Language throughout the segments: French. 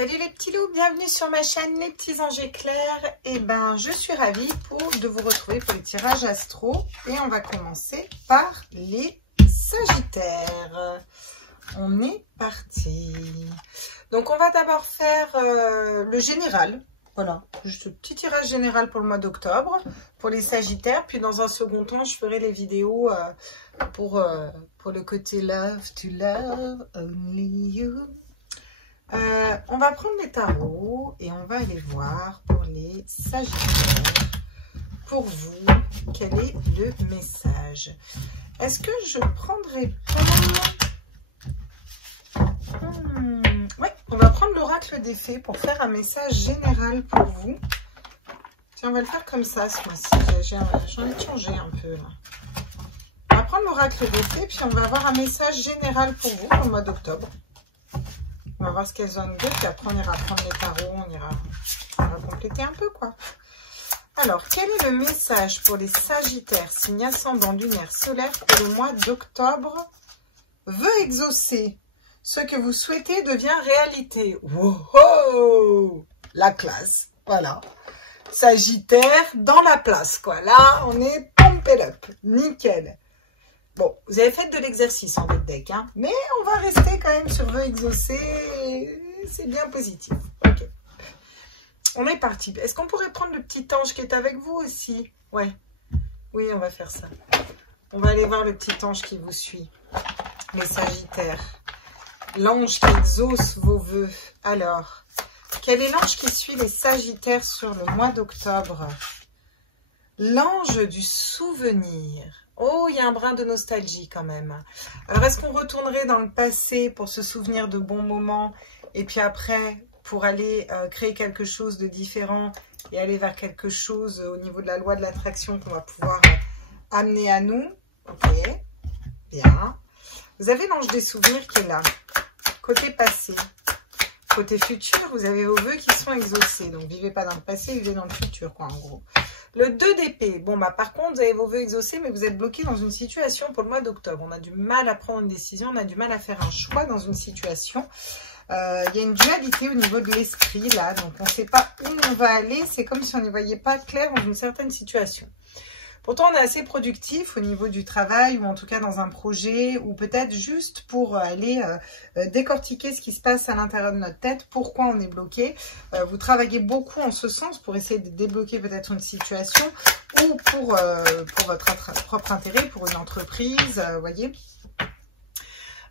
Salut les petits loups, bienvenue sur ma chaîne Les Petits Anges Éclairs. Et ben, je suis ravie de vous retrouver pour les tirages astro. Et on va commencer par les Sagittaires. On est parti. Donc, on va d'abord faire le général. Voilà, juste un petit tirage général pour le mois d'octobre, pour les Sagittaires. Puis, dans un second temps, je ferai les vidéos pour le côté Love to Love, Only You. On va prendre les tarots et on va aller voir pour les Sagittaires. Pour vous, quel est le message? Est-ce que je prendrai pas... Oui, on va prendre l'oracle des fées pour faire un message général pour vous. Tiens, on va le faire comme ça ce mois-ci. J'en ai changé un peu là. On va prendre l'oracle des fées, puis on va avoir un message général pour vous pour le mois d'octobre. On va voir ce qu'elles ont de puis après on ira prendre les tarots, on va compléter un peu quoi. Alors, quel est le message pour les Sagittaires, signe ascendant, lunaire, solaire pour le mois d'octobre? Vœu exaucé, ce que vous souhaitez devient réalité. Wow, la classe, voilà. Sagittaire dans la place quoi, là on est pumped up, nickel. Bon, vous avez fait de l'exercice en votre deck, hein, mais on va rester quand même sur vœu exaucé, c'est bien positif. Ok, on est parti. Est-ce qu'on pourrait prendre le petit ange qui est avec vous aussi? Ouais, oui, on va faire ça. On va aller voir le petit ange qui vous suit, les Sagittaires. L'ange qui exauce vos vœux. Alors, quel est l'ange qui suit les Sagittaires sur le mois d'octobre? L'ange du souvenir. Oh, il y a un brin de nostalgie quand même. Alors, est-ce qu'on retournerait dans le passé pour se souvenir de bons moments et puis après, pour aller créer quelque chose de différent et aller vers quelque chose au niveau de la loi de l'attraction qu'on va pouvoir amener à nous? Ok, bien. Vous avez l'ange des souvenirs qui est là. Côté passé. Côté futur, vous avez vos vœux qui sont exaucés. Donc, vivez pas dans le passé, vivez dans le futur, quoi, en gros. Le 2 d'épée. Bon, bah, par contre, vous avez vos vœux exaucés, mais vous êtes bloqué dans une situation pour le mois d'octobre. On a du mal à prendre une décision, on a du mal à faire un choix dans une situation. Il y a une dualité au niveau de l'esprit, là. Donc, on ne sait pas où on va aller. C'est comme si on n'y voyait pas clair dans une certaine situation. Pourtant, on est assez productif au niveau du travail ou en tout cas dans un projet ou peut-être juste pour aller décortiquer ce qui se passe à l'intérieur de notre tête, pourquoi on est bloqué. Vous travaillez beaucoup en ce sens pour essayer de débloquer peut-être une situation ou pour votre propre intérêt, pour une entreprise, voyez.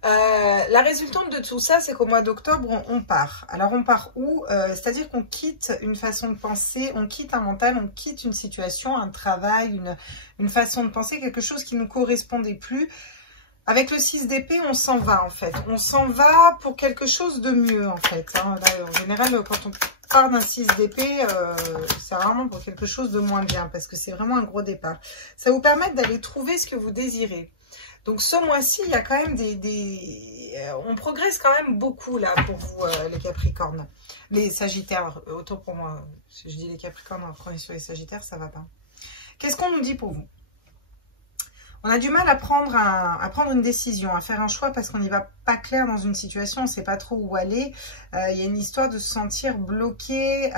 La résultante de tout ça, c'est qu'au mois d'octobre, on part. Alors, on part où? C'est-à-dire qu'on quitte une façon de penser, on quitte un mental, on quitte une situation, un travail, une façon de penser, quelque chose qui ne nous correspondait plus. Avec le 6 d'épée, on s'en va, en fait. On s'en va pour quelque chose de mieux, en fait. Hein. Là, en général, quand on part d'un 6 d'épée, c'est vraiment pour quelque chose de moins bien, parce que c'est vraiment un gros départ. Ça vous permet d'aller trouver ce que vous désirez. Donc, ce mois-ci, il y a quand même on progresse quand même beaucoup, là, pour vous, les Capricornes. Les Sagittaires, autant pour moi. Si je dis les Capricornes, quand on est sur les Sagittaires, ça va pas. Qu'est-ce qu'on nous dit pour vous? On a du mal à prendre une décision, à faire un choix parce qu'on n'y va pas clair dans une situation, on ne sait pas trop où aller. Il y a une histoire de se sentir bloqué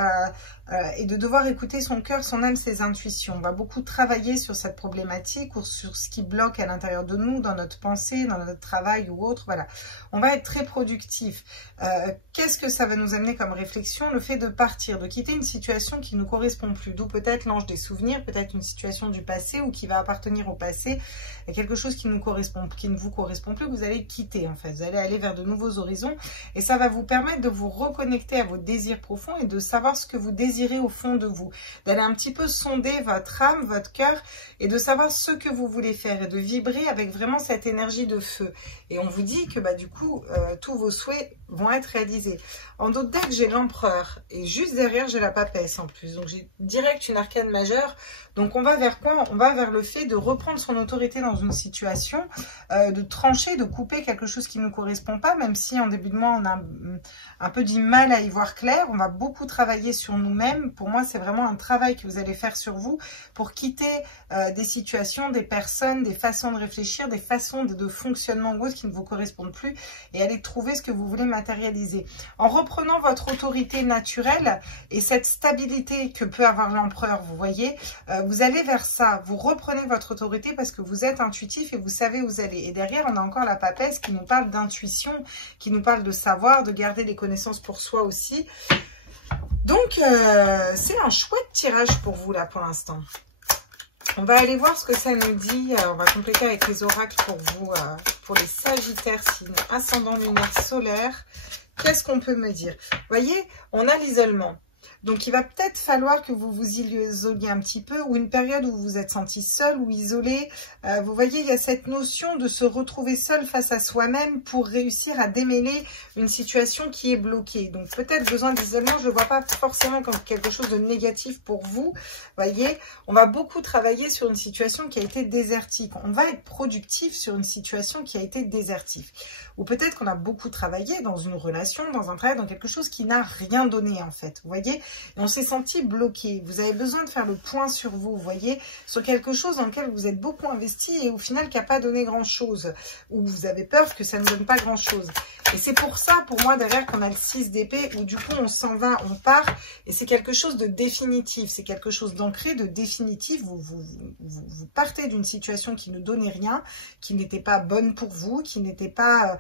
et de devoir écouter son cœur, son âme, ses intuitions. On va beaucoup travailler sur cette problématique ou sur ce qui bloque à l'intérieur de nous, dans notre pensée, dans notre travail ou autre. Voilà, on va être très productif. Qu'est-ce que ça va nous amener comme réflexion? Le fait de partir, de quitter une situation qui ne nous correspond plus. D'où peut-être l'ange des souvenirs, peut-être une situation du passé ou qui va appartenir au passé. Il y a quelque chose qui ne vous correspond plus, que vous allez quitter en fait. Vous allez aller vers de nouveaux horizons et ça va vous permettre de vous reconnecter à vos désirs profonds et de savoir ce que vous désirez au fond de vous. D'aller un petit peu sonder votre âme, votre cœur et de savoir ce que vous voulez faire et de vibrer avec vraiment cette énergie de feu. Et on vous dit que bah, du coup, tous vos souhaits vont être réalisés. En d'autres decks, j'ai l'empereur et juste derrière, j'ai la papesse en plus. Donc, j'ai direct une arcane majeure. Donc, on va vers quoi? On va vers le fait de reprendre son autorité dans une situation, de trancher, de couper quelque chose qui ne nous nous correspond pas, même si en début de mois, on a un peu du mal à y voir clair. On va beaucoup travailler sur nous-mêmes. Pour moi, c'est vraiment un travail que vous allez faire sur vous pour quitter des situations, des personnes, des façons de réfléchir, des façons de fonctionnement ou autre qui ne vous correspondent plus et aller trouver ce que vous voulez matérialiser. En reprenant votre autorité naturelle et cette stabilité que peut avoir l'empereur, vous voyez, vous allez vers ça. Vous reprenez votre autorité parce que vous êtes intuitif et vous savez où vous allez. Et derrière, on a encore la papesse qui nous parle d'intuition, qui nous parle de savoir, de garder les connaissances pour soi aussi. Donc, c'est un chouette tirage pour vous là pour l'instant. On va aller voir ce que ça nous dit. On va compléter avec les oracles pour vous, pour les Sagittaires, signe ascendant lunaire solaire. Qu'est-ce qu'on peut me dire? Vous voyez, on a l'isolement. Donc, il va peut-être falloir que vous vous isoliez un petit peu, ou une période où vous vous êtes senti seul ou isolé. Vous voyez, il y a cette notion de se retrouver seul face à soi-même pour réussir à démêler une situation qui est bloquée. Donc, peut-être besoin d'isolement, je ne le vois pas forcément comme quelque chose de négatif pour vous. Vous voyez, on va beaucoup travailler sur une situation qui a été désertique. On va être productif sur une situation qui a été désertique. Ou peut-être qu'on a beaucoup travaillé dans une relation, dans un travail, dans quelque chose qui n'a rien donné en fait. Vous voyez, et on s'est senti bloqué. Vous avez besoin de faire le point sur vous, vous voyez, sur quelque chose dans lequel vous êtes beaucoup investi et au final qui n'a pas donné grand-chose. Ou vous avez peur que ça ne donne pas grand-chose. Et c'est pour ça, pour moi, derrière, qu'on a le 6 d'épée, où du coup, on s'en va, on part, et c'est quelque chose de définitif, c'est quelque chose d'ancré, de définitif. Vous partez d'une situation qui ne donnait rien, qui n'était pas bonne pour vous, qui n'était pas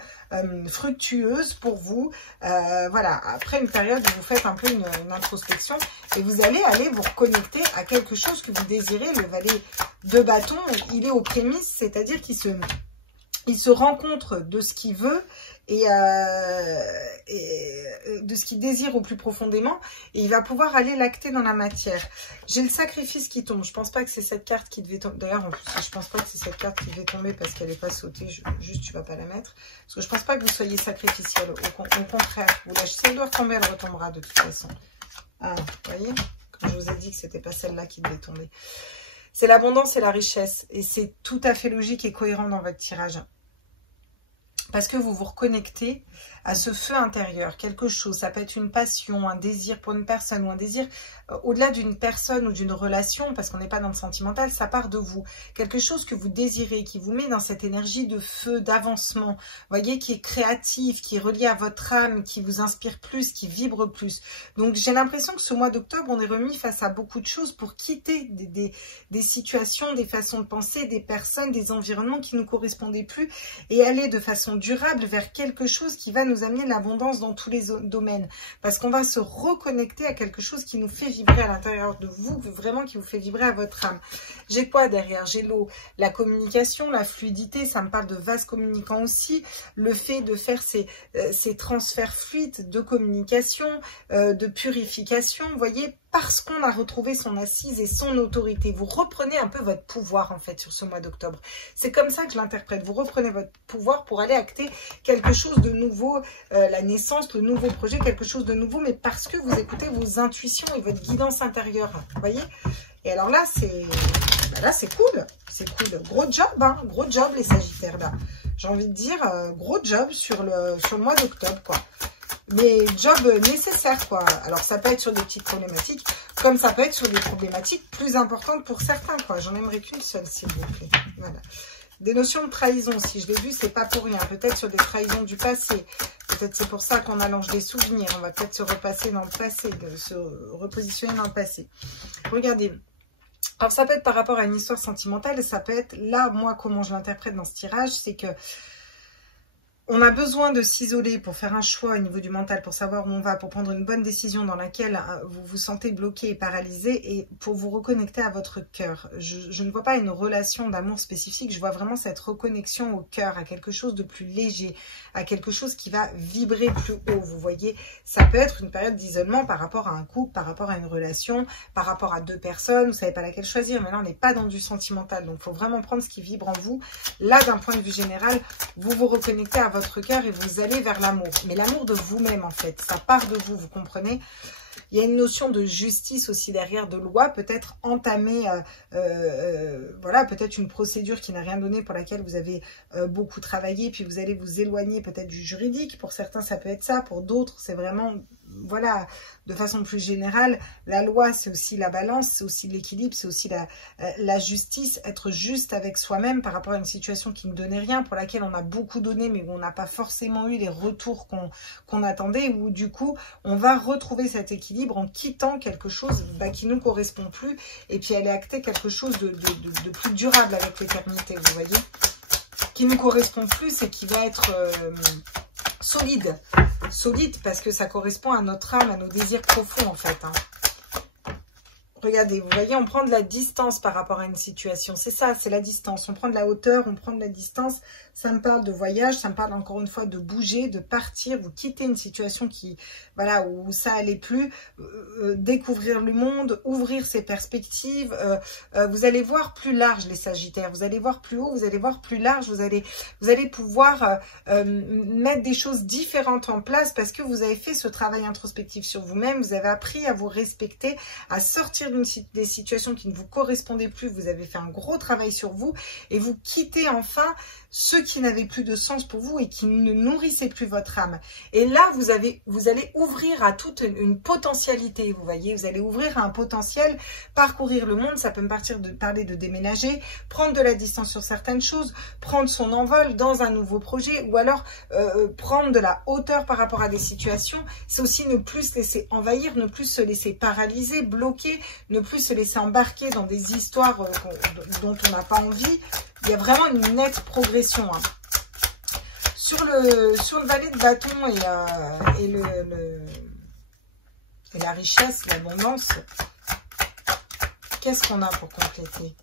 fructueuse pour vous. Voilà, après une période où vous faites un peu une introspection, et vous allez vous reconnecter à quelque chose que vous désirez. Le valet de bâton, il est aux prémices, c'est-à-dire qu'il se rencontre de ce qu'il veut et de ce qu'il désire au plus profondément, et il va pouvoir aller l'acter dans la matière. J'ai le sacrifice qui tombe. Je pense pas que c'est cette carte qui devait tomber. D'ailleurs, en plus, je pense pas que c'est cette carte qui devait tomber parce qu'elle n'est pas sautée. Juste, tu vas pas la mettre. Parce que je pense pas que vous soyez sacrificiel. Au contraire, vous lâchez. Si elle doit tomber, elle retombera de toute façon. Ah, vous voyez, comme je vous ai dit que c'était pas celle-là qui devait tomber. C'est l'abondance et la richesse. Et c'est tout à fait logique et cohérent dans votre tirage. Parce que vous vous reconnectez à ce feu intérieur, quelque chose. Ça peut être une passion, un désir pour une personne ou un désir au-delà d'une personne ou d'une relation, parce qu'on n'est pas dans le sentimental, ça part de vous. Quelque chose que vous désirez, qui vous met dans cette énergie de feu, d'avancement, voyez, qui est créative, qui est reliée à votre âme, qui vous inspire plus, qui vibre plus. Donc j'ai l'impression que ce mois d'octobre, on est remis face à beaucoup de choses pour quitter des situations, des façons de penser, des personnes, des environnements qui ne nous correspondaient plus, et aller de façon durable vers quelque chose qui va nous amener l'abondance dans tous les domaines. Parce qu'on va se reconnecter à quelque chose qui nous fait vibrer à l'intérieur de vous, vraiment qui vous fait vibrer à votre âme. J'ai quoi derrière? J'ai l'eau, la communication, la fluidité, ça me parle de vase communicant aussi, le fait de faire ces transferts fluides de communication, de purification, vous voyez, parce qu'on a retrouvé son assise et son autorité. Vous reprenez un peu votre pouvoir en fait sur ce mois d'octobre. C'est comme ça que je l'interprète. Vous reprenez votre pouvoir pour aller acter quelque chose de nouveau, la naissance, le nouveau projet, quelque chose de nouveau, mais parce que vous écoutez vos intuitions et votre guidance intérieure. Vous voyez? Et alors là, c'est cool. C'est cool. Gros job, hein. Gros job les Sagittaires là. J'ai envie de dire, gros job sur le mois d'octobre, quoi. Mais job nécessaire, quoi. Alors, ça peut être sur des petites problématiques, comme ça peut être sur des problématiques plus importantes pour certains, quoi. J'en aimerais qu'une seule, s'il vous plaît. Voilà. Des notions de trahison, si je l'ai vu, c'est pas pour rien. Peut-être sur des trahisons du passé. Peut-être c'est pour ça qu'on allonge des souvenirs. On va peut-être se repasser dans le passé, se repositionner dans le passé. Regardez. Alors, ça peut être par rapport à une histoire sentimentale. Ça peut être, là, moi, comment je l'interprète dans ce tirage, c'est que on a besoin de s'isoler pour faire un choix au niveau du mental, pour savoir où on va, pour prendre une bonne décision dans laquelle vous vous sentez bloqué et paralysé, et pour vous reconnecter à votre cœur. Je ne vois pas une relation d'amour spécifique, je vois vraiment cette reconnexion au cœur, à quelque chose de plus léger, à quelque chose qui va vibrer plus haut, vous voyez. Ça peut être une période d'isolement par rapport à un couple, par rapport à une relation, par rapport à deux personnes, vous ne savez pas laquelle choisir, mais là on n'est pas dans du sentimental, donc il faut vraiment prendre ce qui vibre en vous. Là, d'un point de vue général, vous vous reconnectez à votre cœur et vous allez vers l'amour. Mais l'amour de vous-même, en fait. Ça part de vous, vous comprenez? Il y a une notion de justice aussi derrière, de loi, peut-être entamée, voilà, peut-être une procédure qui n'a rien donné, pour laquelle vous avez beaucoup travaillé, puis vous allez vous éloigner peut-être du juridique. Pour certains, ça peut être ça, pour d'autres, c'est vraiment, voilà, de façon plus générale, la loi, c'est aussi la balance, c'est aussi l'équilibre, c'est aussi la justice, être juste avec soi-même par rapport à une situation qui ne donnait rien, pour laquelle on a beaucoup donné, mais où on n'a pas forcément eu les retours qu'on attendait, où du coup, on va retrouver cet équilibre en quittant quelque chose qui ne nous correspond plus, et puis aller acter quelque chose de plus durable avec l'éternité, vous voyez, qui ne nous correspond plus et qui va être solide, parce que ça correspond à notre âme, à nos désirs profonds en fait, hein. Regardez, vous voyez, on prend de la distance par rapport à une situation. C'est ça, c'est la distance. On prend de la hauteur, on prend de la distance. Ça me parle de voyage, ça me parle encore une fois de bouger, de partir. Vous quittez une situation qui, voilà, où ça allait plus. Découvrir le monde, ouvrir ses perspectives. Vous allez voir plus large, les Sagittaires. Vous allez voir plus haut, vous allez voir plus large. Vous allez pouvoir mettre des choses différentes en place parce que vous avez fait ce travail introspectif sur vous-même. Vous avez appris à vous respecter, à sortir des situations qui ne vous correspondaient plus. Vous avez fait un gros travail sur vous et vous quittez enfin ce qui n'avait plus de sens pour vous et qui ne nourrissait plus votre âme. Et là, vous allez ouvrir à toute une potentialité, vous voyez. Vous allez ouvrir à un potentiel, parcourir le monde. Ça peut me parler de déménager, prendre de la distance sur certaines choses, prendre son envol dans un nouveau projet ou alors prendre de la hauteur par rapport à des situations. C'est aussi ne plus se laisser envahir, ne plus se laisser paralyser, bloquer, ne plus se laisser embarquer dans des histoires dont on n'a pas envie. Il y a vraiment une nette progression, hein. Sur le valet de bâton et la richesse, l'abondance, qu'est-ce qu'on a pour compléter?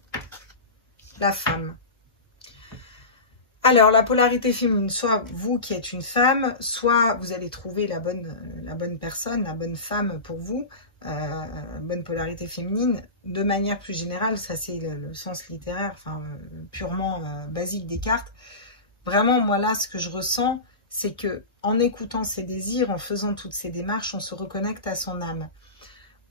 La femme. Alors, la polarité féminine, soit vous qui êtes une femme, soit vous allez trouver la bonne personne, la bonne femme pour vous, bonne polarité féminine. De manière plus générale, ça c'est le sens littéraire, enfin purement basique des cartes. Vraiment, moi là, ce que je ressens, c'est que en écoutant ses désirs, en faisant toutes ces démarches, on se reconnecte à son âme.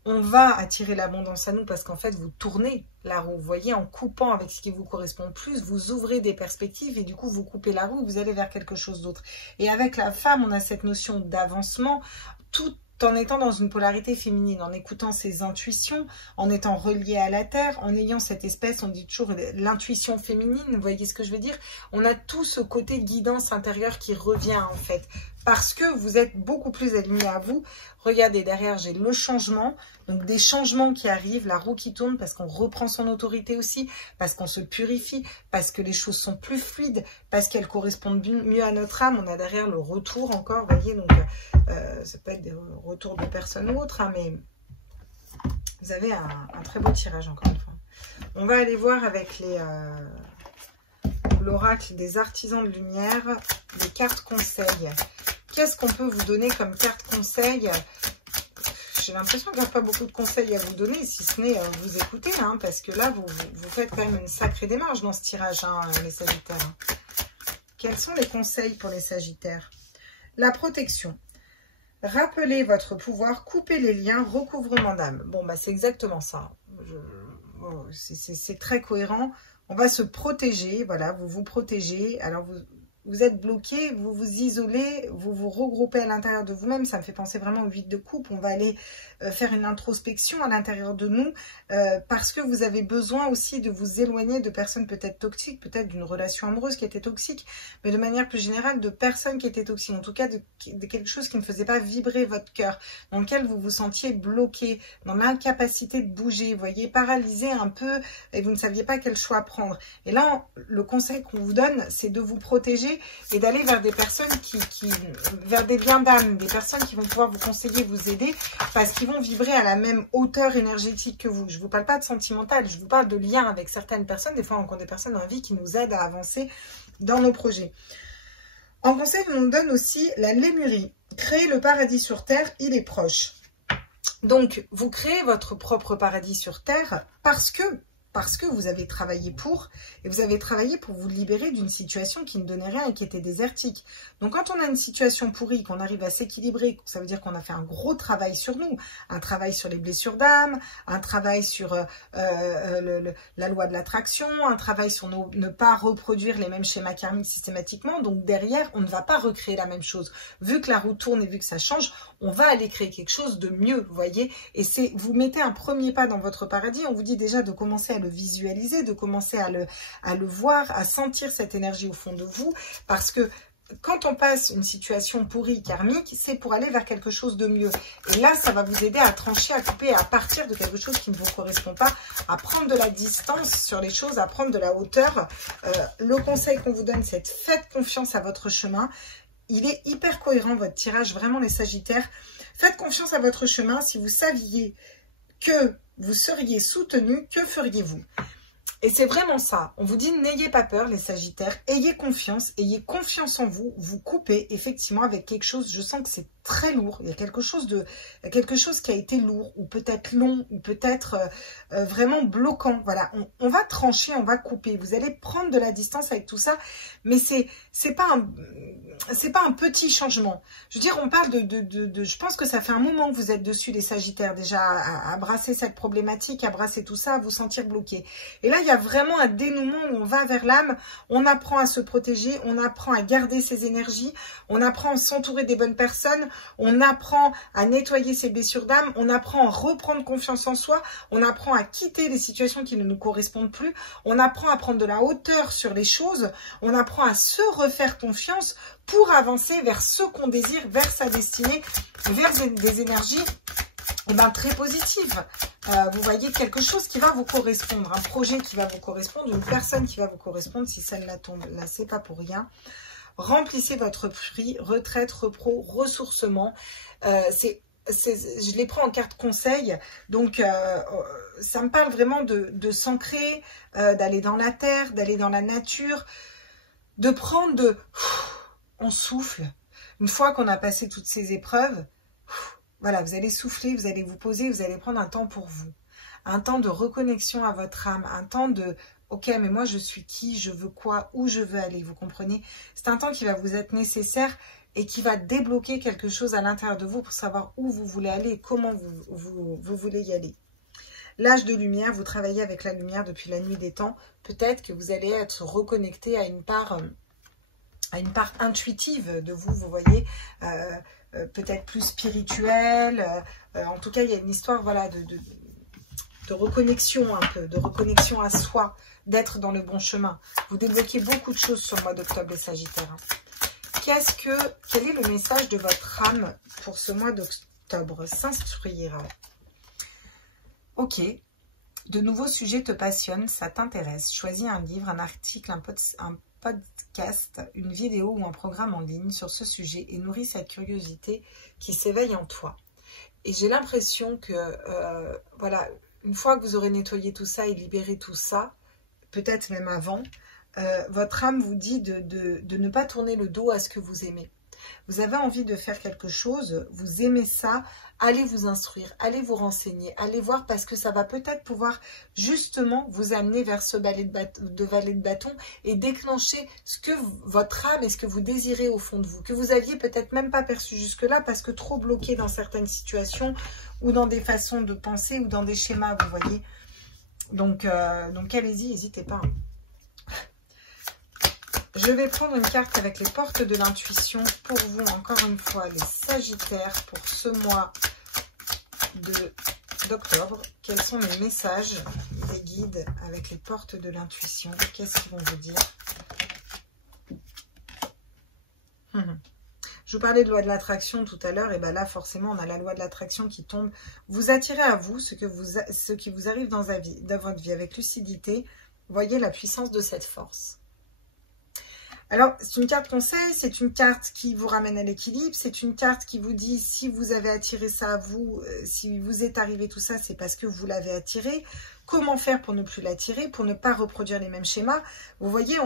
On va attirer l'abondance à nous parce qu'en fait, vous tournez la roue. Vous voyez, en coupant avec ce qui vous correspond plus, vous ouvrez des perspectives et du coup, vous coupez la roue, vous allez vers quelque chose d'autre. Et avec la femme, on a cette notion d'avancement, tout en étant dans une polarité féminine, en écoutant ses intuitions, en étant relié à la terre, en ayant cette espèce, on dit toujours l'intuition féminine, vous voyez ce que je veux dire? On a tout ce côté guidance intérieure qui revient en fait, parce que vous êtes beaucoup plus aligné à vous. Regardez, derrière, j'ai le changement, donc des changements qui arrivent, la roue qui tourne, parce qu'on reprend son autorité aussi, parce qu'on se purifie, parce que les choses sont plus fluides, parce qu'elles correspondent mieux à notre âme. On a derrière le retour encore, vous voyez, donc ça peut être des retours de personnes ou autres, hein, mais vous avez un très beau tirage encore une fois. On va aller voir avec l'oracle des artisans de lumière, les cartes conseils. Qu'est-ce qu'on peut vous donner comme carte conseil? J'ai l'impression qu'il n'y a pas beaucoup de conseils à vous donner, si ce n'est vous écouter, hein, parce que là, vous faites quand même une sacrée démarche dans ce tirage, hein, les Sagittaires. Quels sont les conseils pour les Sagittaires? La protection. Rappelez votre pouvoir, coupez les liens, recouvrement d'âme. Bon, bah c'est exactement ça. C'est très cohérent. On va se protéger, voilà, vous vous protégez. Alors, vous êtes bloqué, vous vous isolez, vous vous regroupez à l'intérieur de vous-même. Ça me fait penser vraiment au 8 de coupe. On va aller faire une introspection à l'intérieur de nous parce que vous avez besoin aussi de vous éloigner de personnes peut-être toxiques, peut-être d'une relation amoureuse qui était toxique, mais de manière plus générale de personnes qui étaient toxiques, en tout cas de quelque chose qui ne faisait pas vibrer votre cœur, dans lequel vous vous sentiez bloqué, dans l'incapacité de bouger, vous voyez, paralysé un peu et vous ne saviez pas quel choix prendre. Et là, le conseil qu'on vous donne, c'est de vous protéger et d'aller vers des personnes vers des biens d'âme, des personnes qui vont pouvoir vous conseiller, vous aider, parce qu'ils vont vibrer à la même hauteur énergétique que vous. Je ne vous parle pas de sentimental, je vous parle de lien avec certaines personnes, des fois encore des personnes dans la vie qui nous aident à avancer dans nos projets. En conseil, on nous donne aussi la lémurie. Créer le paradis sur terre, il est proche. Donc, vous créez votre propre paradis sur terre parce que parce que vous avez travaillé pour, et vous avez travaillé pour vous libérer d'une situation qui ne donnait rien et qui était désertique. Donc quand on a une situation pourrie, qu'on arrive à s'équilibrer, ça veut dire qu'on a fait un gros travail sur nous, un travail sur les blessures d'âme, un travail sur la loi de l'attraction, un travail sur ne pas reproduire les mêmes schémas karmiques systématiquement. Donc derrière, on ne va pas recréer la même chose. Vu que la roue tourne et vu que ça change, on va aller créer quelque chose de mieux, vous voyez. Et c'est, vous mettez un premier pas dans votre paradis, on vous dit déjà de commencer à le visualiser, de commencer à le voir, à sentir cette énergie au fond de vous, parce que quand on passe une situation pourrie karmique, c'est pour aller vers quelque chose de mieux. Et là, ça va vous aider à trancher, à couper, à partir de quelque chose qui ne vous correspond pas, à prendre de la distance sur les choses, à prendre de la hauteur. Le conseil qu'on vous donne, c'est de faites confiance à votre chemin. Il est hyper cohérent, votre tirage, vraiment les Sagittaires. Faites confiance à votre chemin. Si vous saviez que vous seriez soutenu, que feriez-vous? Et c'est vraiment ça. On vous dit, n'ayez pas peur, les Sagittaires. Ayez confiance en vous. Vous coupez effectivement avec quelque chose. Je sens que c'est très lourd. Il y a quelque chose qui a été lourd, ou peut-être long, ou peut-être vraiment bloquant. Voilà, on va trancher, on va couper. Vous allez prendre de la distance avec tout ça, mais c'est pas un petit changement. Je veux dire, on parle je pense que ça fait un moment que vous êtes dessus, les Sagittaires, déjà à brasser cette problématique, à brasser tout ça, à vous sentir bloqué. Et là, il y a vraiment un dénouement où on va vers l'âme, on apprend à se protéger, on apprend à garder ses énergies, on apprend à s'entourer des bonnes personnes, on apprend à nettoyer ses blessures d'âme, on apprend à reprendre confiance en soi, on apprend à quitter les situations qui ne nous correspondent plus, on apprend à prendre de la hauteur sur les choses, on apprend à se refaire confiance pour avancer vers ce qu'on désire, vers sa destinée, vers des énergies très positives. Vous voyez, quelque chose qui va vous correspondre, un projet qui va vous correspondre, une personne qui va vous correspondre. Si celle-là tombe, là, c'est pas pour rien. Remplissez votre prix, retraite, repro, ressourcement. Je les prends en carte conseil. Donc, ça me parle vraiment de s'ancrer, d'aller dans la terre, d'aller dans la nature, de prendre on souffle. Une fois qu'on a passé toutes ces épreuves, voilà, vous allez souffler, vous allez vous poser, vous allez prendre un temps pour vous. Un temps de reconnexion à votre âme, un temps de « Ok, mais moi, je suis qui? Je veux quoi? Où je veux aller ?» Vous comprenez? C'est un temps qui va vous être nécessaire et qui va débloquer quelque chose à l'intérieur de vous pour savoir où vous voulez aller et comment vous voulez y aller. L'âge de lumière, vous travaillez avec la lumière depuis la nuit des temps. Peut-être que vous allez être reconnecté à une part intuitive de vous, vous voyez, peut-être plus spirituelle. En tout cas, il y a une histoire, voilà, de reconnexion un peu, de reconnexion à soi, d'être dans le bon chemin. Vous débloquez beaucoup de choses sur le mois d'octobre, les Sagittaires. Quel est le message de votre âme pour ce mois d'octobre? S'instruire. Ok. De nouveaux sujets te passionnent, ça t'intéresse. Choisis un livre, un article, un podcast, une vidéo ou un programme en ligne sur ce sujet et nourris cette curiosité qui s'éveille en toi. Et j'ai l'impression que, voilà, une fois que vous aurez nettoyé tout ça et libéré tout ça, peut-être même avant, votre âme vous dit de ne pas tourner le dos à ce que vous aimez. Vous avez envie de faire quelque chose, vous aimez ça, allez vous instruire, allez vous renseigner, allez voir parce que ça va peut-être pouvoir justement vous amener vers ce valet de bâton et déclencher ce que votre âme et ce que vous désirez au fond de vous, que vous aviez peut-être même pas perçu jusque-là parce que trop bloqué dans certaines situations ou dans des façons de penser ou dans des schémas, vous voyez. Donc allez-y, n'hésitez pas. Je vais prendre une carte avec les portes de l'intuition pour vous, encore une fois, les Sagittaires, pour ce mois d'octobre. Quels sont les messages des guides avec les portes de l'intuition? Qu'est-ce qu'ils vont vous dire? Je vous parlais de loi de l'attraction tout à l'heure, et bien là, forcément, on a la loi de l'attraction qui tombe. Vous attirez à vous ce qui vous arrive dans votre vie avec lucidité. Voyez la puissance de cette force. Alors, c'est une carte conseil, c'est une carte qui vous ramène à l'équilibre, c'est une carte qui vous dit si vous avez attiré ça à vous, si vous est arrivé tout ça, c'est parce que vous l'avez attiré. Comment faire pour ne plus l'attirer, pour ne pas reproduire les mêmes schémas? Vous voyez,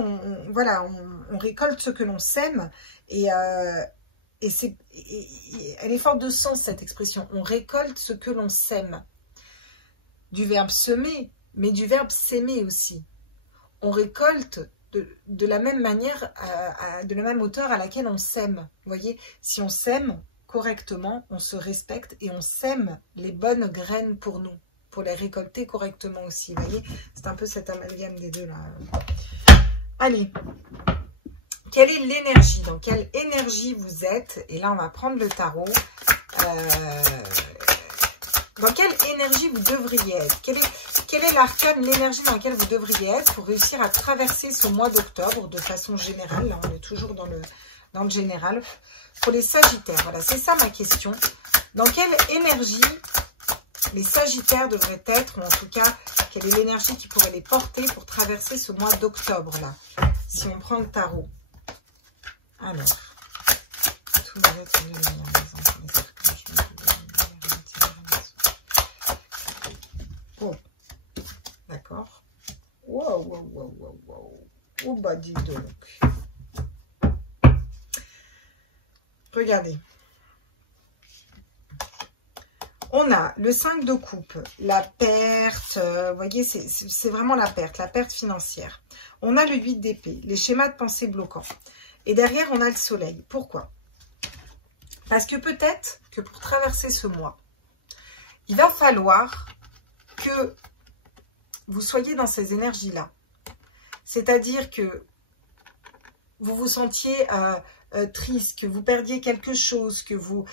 voilà, on récolte ce que l'on sème et elle est forte de sens cette expression. On récolte ce que l'on sème. Du verbe semer, mais du verbe s'aimer aussi. On récolte de la même manière, de la même hauteur à laquelle on sème. Vous voyez, si on sème correctement, on se respecte et on sème les bonnes graines pour nous, pour les récolter correctement aussi. Vous voyez, c'est un peu cet amalgame des deux là. Allez, quelle est l'énergie? Dans quelle énergie vous êtes? Et là, on va prendre le tarot. Dans quelle énergie vous devriez être? Quelle est l'arcane, l'énergie dans laquelle vous devriez être pour réussir à traverser ce mois d'octobre de façon générale? Là, on est toujours dans le général. Pour les Sagittaires, voilà, c'est ça ma question. Dans quelle énergie les Sagittaires devraient être, ou en tout cas, quelle est l'énergie qui pourrait les porter pour traverser ce mois d'octobre, là, si on prend le tarot? Alors, tout le reste, oh, d'accord. Wow, wow, wow, wow, wow. Oh, bah, dis donc. Regardez. On a le 5 de coupe, la perte, vous voyez, c'est vraiment la perte financière. On a le 8 d'épée, les schémas de pensée bloquants. Et derrière, on a le soleil. Pourquoi? Parce que peut-être que pour traverser ce mois, il va falloir que vous soyez dans ces énergies-là. C'est-à-dire que vous vous sentiez triste, que vous perdiez quelque chose, que vous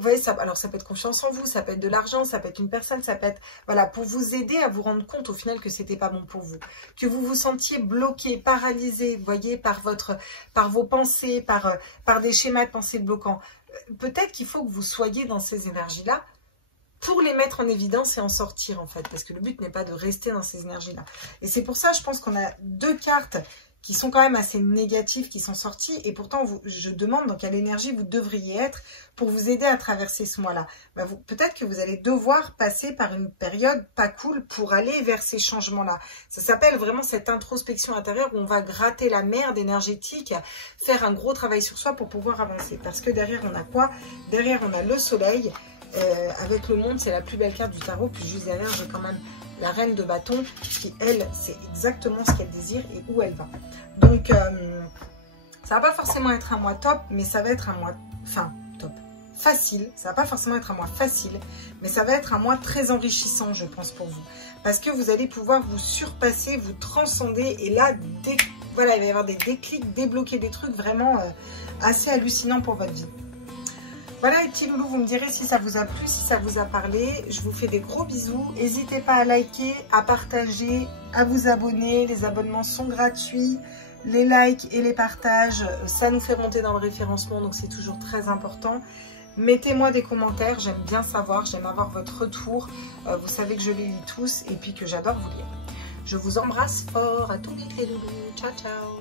voyez, ça, alors ça peut être confiance en vous, ça peut être de l'argent, ça peut être une personne, ça peut être, voilà, pour vous aider à vous rendre compte au final que c'était pas bon pour vous, que vous vous sentiez bloqué, paralysé, vous voyez, par vos pensées, par des schémas de pensée bloquants. Peut-être qu'il faut que vous soyez dans ces énergies-là pour les mettre en évidence et en sortir en fait, parce que le but n'est pas de rester dans ces énergies-là. Et c'est pour ça, je pense qu'on a deux cartes qui sont quand même assez négatives, qui sont sorties, et pourtant je demande dans quelle énergie vous devriez être pour vous aider à traverser ce mois-là. Ben peut-être que vous allez devoir passer par une période pas cool pour aller vers ces changements-là. Ça s'appelle vraiment cette introspection intérieure où on va gratter la merde énergétique, faire un gros travail sur soi pour pouvoir avancer. Parce que derrière, on a quoi? Derrière, on a le soleil. Avec le monde, c'est la plus belle carte du tarot. Puis juste derrière, j'ai quand même la reine de bâton qui, elle, c'est exactement ce qu'elle désire et où elle va. Donc, ça va pas forcément être un mois top, mais ça va être un mois, top, facile. Ça va pas forcément être un mois facile, mais ça va être un mois très enrichissant, je pense, pour vous. Parce que vous allez pouvoir vous surpasser, vous transcender. Et là, voilà, il va y avoir des déclics, débloquer des trucs vraiment assez hallucinants pour votre vie. Voilà les petits loulous, vous me direz si ça vous a plu, si ça vous a parlé. Je vous fais des gros bisous. N'hésitez pas à liker, à partager, à vous abonner. Les abonnements sont gratuits. Les likes et les partages, ça nous fait monter dans le référencement, donc c'est toujours très important. Mettez-moi des commentaires, j'aime bien savoir, j'aime avoir votre retour. Vous savez que je les lis tous et puis que j'adore vous lire. Je vous embrasse fort, à tous les loulous. Ciao, ciao.